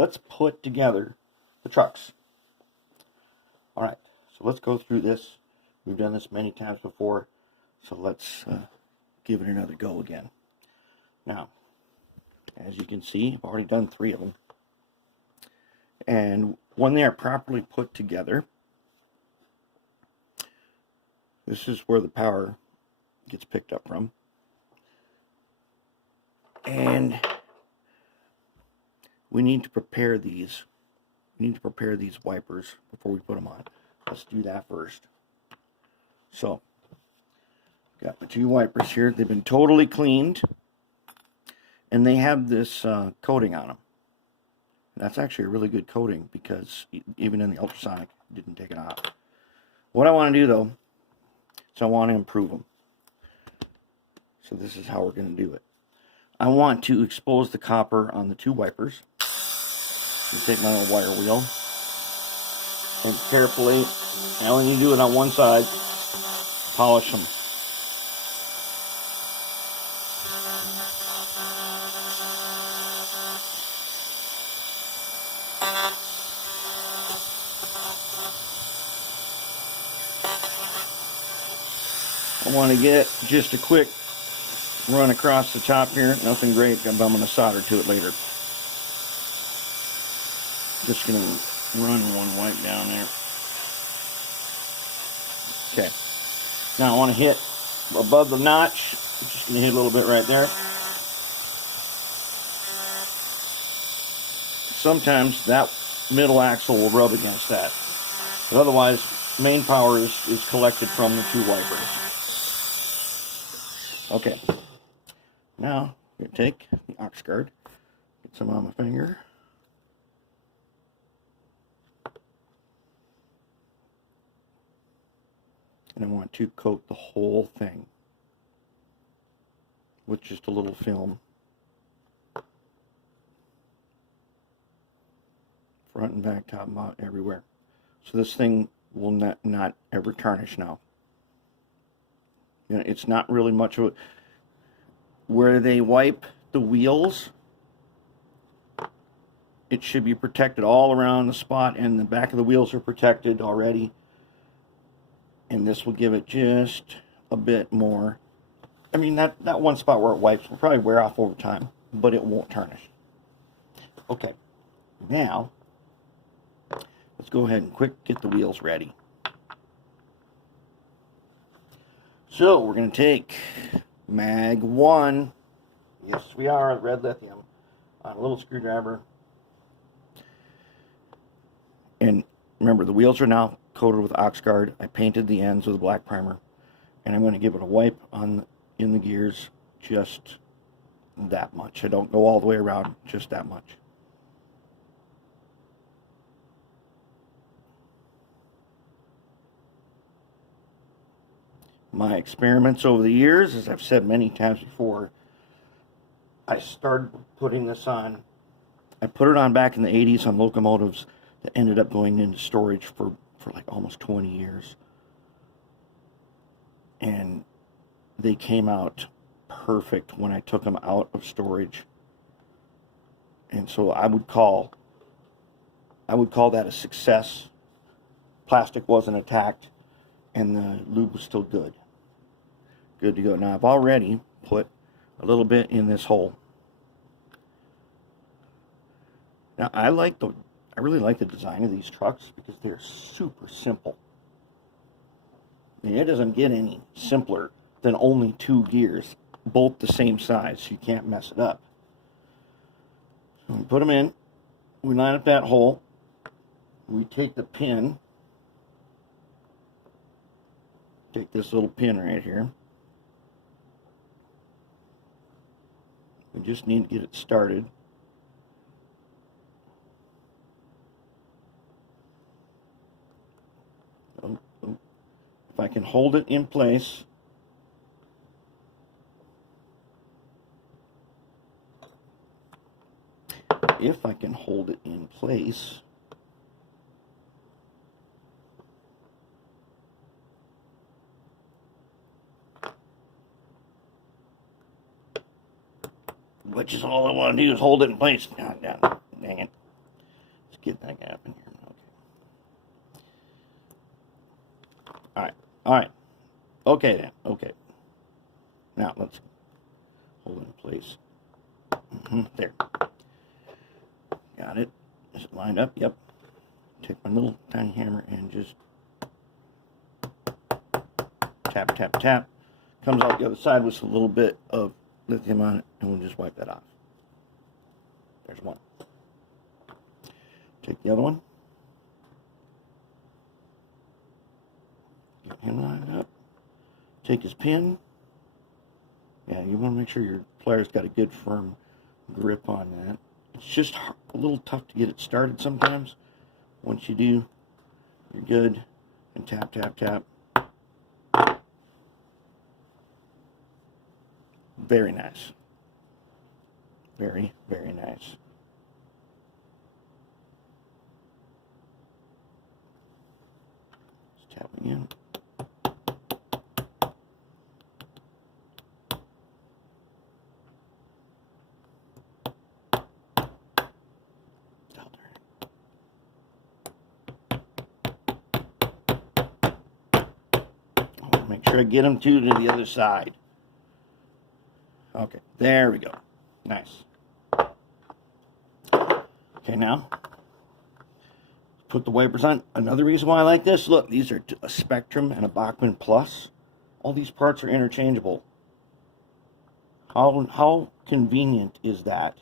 let's put together the trucks. All right, so let's go through this. We've done this many times before, so let's give it another go again. Now, as you can see, I've already done 3 of them. And when they are properly put together, this is where the power gets picked up from. And we need to prepare these. We need to prepare these wipers before we put them on. Let's do that first. So, got my 2 wipers here. They've been totally cleaned. And they have this coating on them. That's actually a really good coating because even in the ultrasonic, it didn't take it off. What I want to do though, is I want to improve them. So this is how we're going to do it. I want to expose the copper on the 2 wipers. You take my little wire wheel and carefully, I only need to do it on one side, polish them. I want to get just a quick run across the top here. Nothing great, but I'm going to solder to it later. Just going to run one wipe down there. Okay. Now I want to hit above the notch. I'm just going to hit a little bit right there. Sometimes that middle axle will rub against that. But otherwise, main power is collected from the 2 wipers. Okay, now I'm going to take the ox guard, get some on my finger, and I want to coat the whole thing with just a little film. Front and back, top and bottom, everywhere. So this thing will not ever tarnish now. You know, it's not really much of a, where they wipe the wheels, it should be protected all around the spot, and the back of the wheels are protected already. And this will give it just a bit more. I mean, that one spot where it wipes will probably wear off over time, but it won't tarnish. Okay, now let's go ahead and quick get the wheels ready. So we're going to take mag 1, yes we are, red lithium, on a little screwdriver. And remember, the wheels are now coated with Oxguard. I painted the ends with a black primer. And I'm going to give it a wipe in the gears, just that much. I don't go all the way around, just that much. My experiments over the years, as I've said many times before, I started putting this on. I put it on back in the 80s on locomotives that ended up going into storage for like almost 20 years. And they came out perfect when I took them out of storage. And so I would call that a success. Plastic wasn't attacked, and the lube was still good. Good to go. Now I've already put a little bit in this hole. Now I really like the design of these trucks because they're super simple. I mean, it doesn't get any simpler than only 2 gears, both the same size, so you can't mess it up. So we put them in, we line up that hole, we take the pin, take this little pin right here. We just need to get it started. If I can hold it in place, which is all I want to do is hold it in place. God, dang it. get that gap in here. Okay. All right. Okay then. Okay. Now let's hold it in place. There. Got it. Is it lined up? Yep. Take my little tiny hammer and just tap, tap, tap. Comes out the other side with a little bit of lithium on it, and we'll just wipe that off. There's one. Take the other one. Get him lined up. Take his pin. Yeah, you want to make sure your pliers got a good firm grip on that. It's just a little tough to get it started sometimes. Once you do, you're good. And tap, tap, tap. Very nice. Very, very nice. Just tapping in. Make sure I get them to the other side. Okay, there we go. Nice. Okay, now put the wipers on. Another reason why I like this, look, these are a Spectrum and a Bachmann Plus. All these parts are interchangeable. How convenient is that?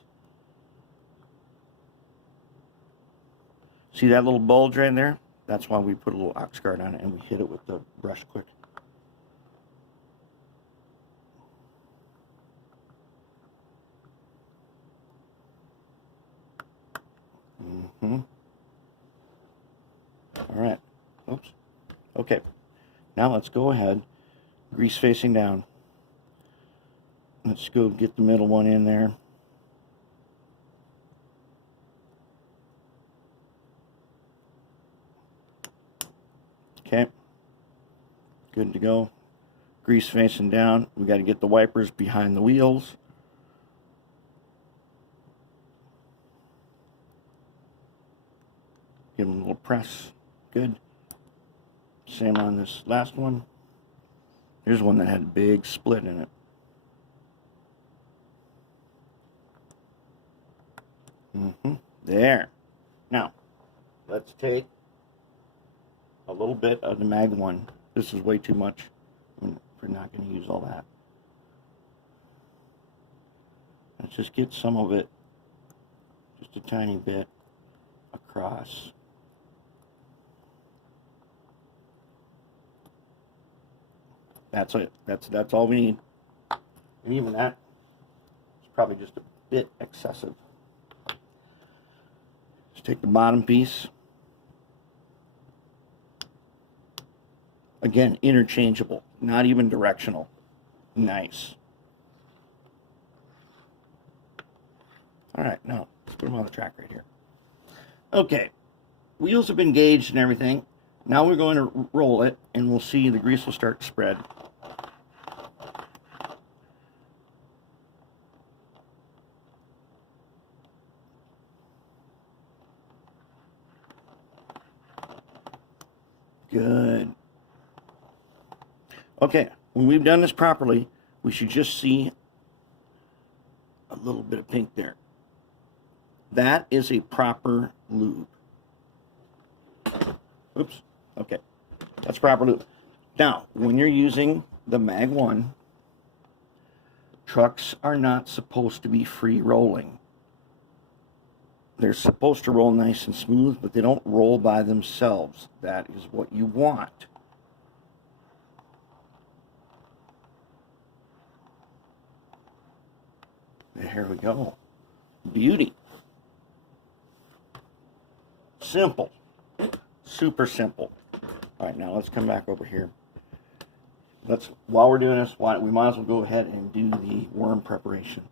See that little bulge right there? That's why we put a little ox guard on it and we hit it with the brush quick. All right. Oops. Okay. Now let's go ahead. Grease facing down. Let's go get the middle one in there. Okay. Good to go. Grease facing down. We got to get the wipers behind the wheels. Give them a little press. Good. Same on this last one. Here's one that had a big split in it. There. Now, let's take a little bit of the Mag 1. This is way too much. We're not going to use all that. Let's just get some of it, just a tiny bit, across. That's it. That's all we need. And even that is probably just a bit excessive. Just take the bottom piece. Again, interchangeable, not even directional. Nice. All right, now let's put them on the track right here. Okay, wheels have been gauged and everything. Now we're going to roll it, and we'll see the grease will start to spread. Good. Okay, when we've done this properly, we should just see a little bit of pink there. That is a proper lube. Oops. Okay. That's proper lube. Now, when you're using the Mag 1, trucks are not supposed to be free rolling. They're supposed to roll nice and smooth, but they don't roll by themselves. That is what you want. Here we go. Beauty. Simple. Super simple. All right, now let's come back over here. While we're doing this, we might as well go ahead and do the worm preparation.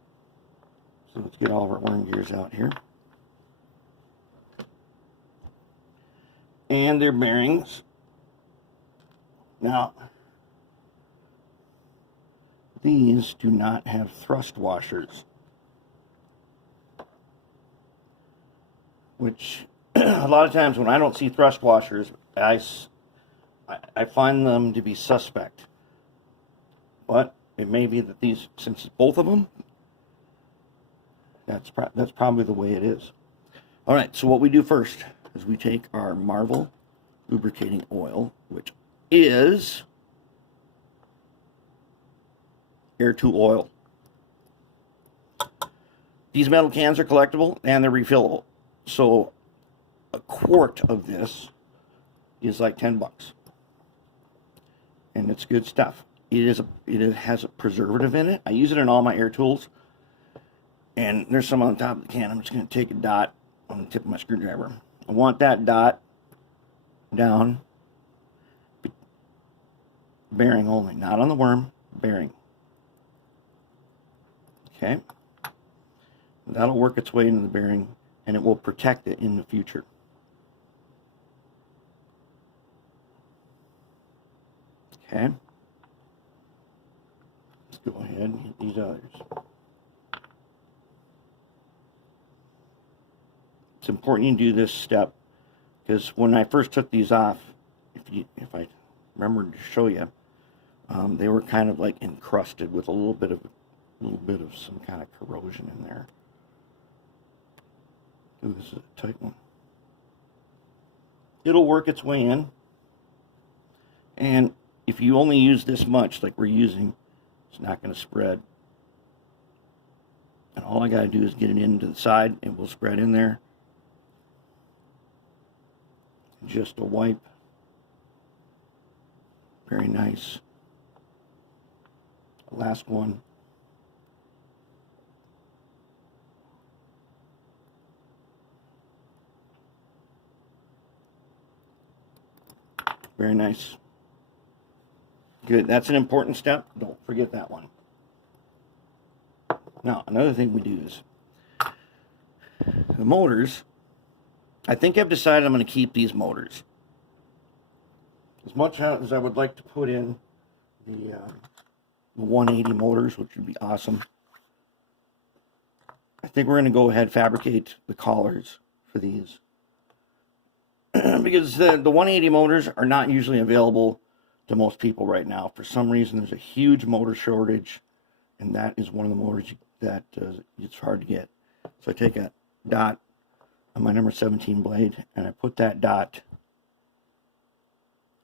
So let's get all of our worm gears out here. And their bearings. Now, these do not have thrust washers, which a lot of times when I don't see thrust washers, I find them to be suspect. But it may be that these, since it's both of them, that's probably the way it is. All right, so what we do first is we take our Marvel lubricating oil, which is Air 2 oil. These metal cans are collectible and they're refillable. So a quart of this is like 10 bucks. And it's good stuff. It has a preservative in it. I use it in all my air tools. And there's some on the top of the can. I'm just going to take a dot on the tip of my screwdriver. I want that dot down, bearing only, not on the worm, bearing. Okay, that'll work its way into the bearing and it will protect it in the future. Okay, let's go ahead and hit these others. It's important you do this step because when I first took these off, if I remember to show you, they were kind of like encrusted with a little bit of some kind of corrosion in there. Ooh, this is a tight one. It'll work its way in, and if you only use this much like we're using, it's not going to spread. And all I got to do is get it into the side, it will spread in there. Just a wipe. Very nice. Last one. Very nice. Good. That's an important step. Don't forget that one. Now, another thing we do is the motors. I think I've decided I'm going to keep these motors. As much as I would like to put in the 180 motors, which would be awesome, I think we're going to go ahead and fabricate the collars for these. Because the 180 motors are not usually available to most people right now. For some reason, there's a huge motor shortage, and that is one of the motors that it's hard to get. So I take a dot on my number 17 blade, and I put that dot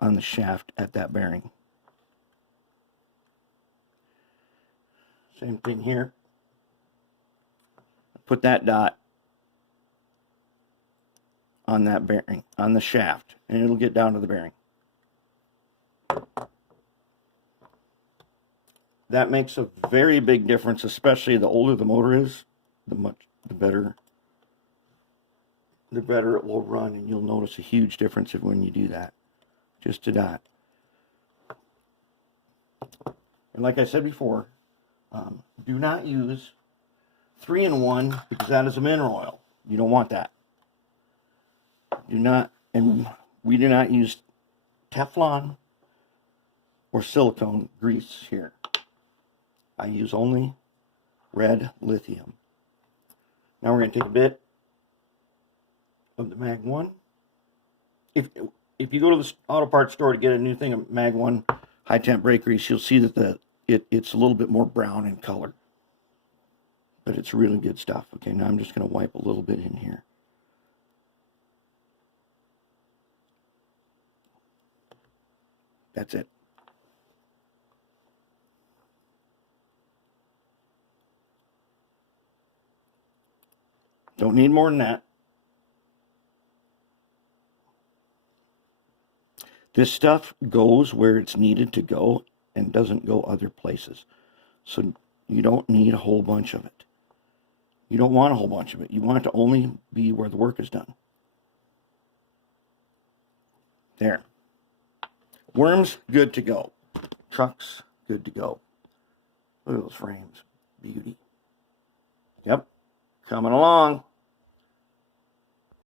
on the shaft at that bearing. Same thing here. Put that dot on that bearing, on the shaft, and it'll get down to the bearing. That makes a very big difference, especially the older the motor is, the better it will run, and you'll notice a huge difference when you do that. Just a dot. And like I said before, do not use 3-in-1 because that is a mineral oil. You don't want that. Do not, and we do not use Teflon or silicone grease here. I use only red lithium. Now we're going to take a bit of the Mag 1. If you go to the auto parts store to get a new thing of Mag 1 high temp brake grease, you'll see that it's a little bit more brown in color. But it's really good stuff. Okay, now I'm just going to wipe a little bit in here. That's it. Don't need more than that. This stuff goes where it's needed to go and doesn't go other places. So you don't need a whole bunch of it. You don't want a whole bunch of it. You want it to only be where the work is done. There. Worms, good to go. Trucks, good to go. Look at those frames. Beauty. Yep. Coming along.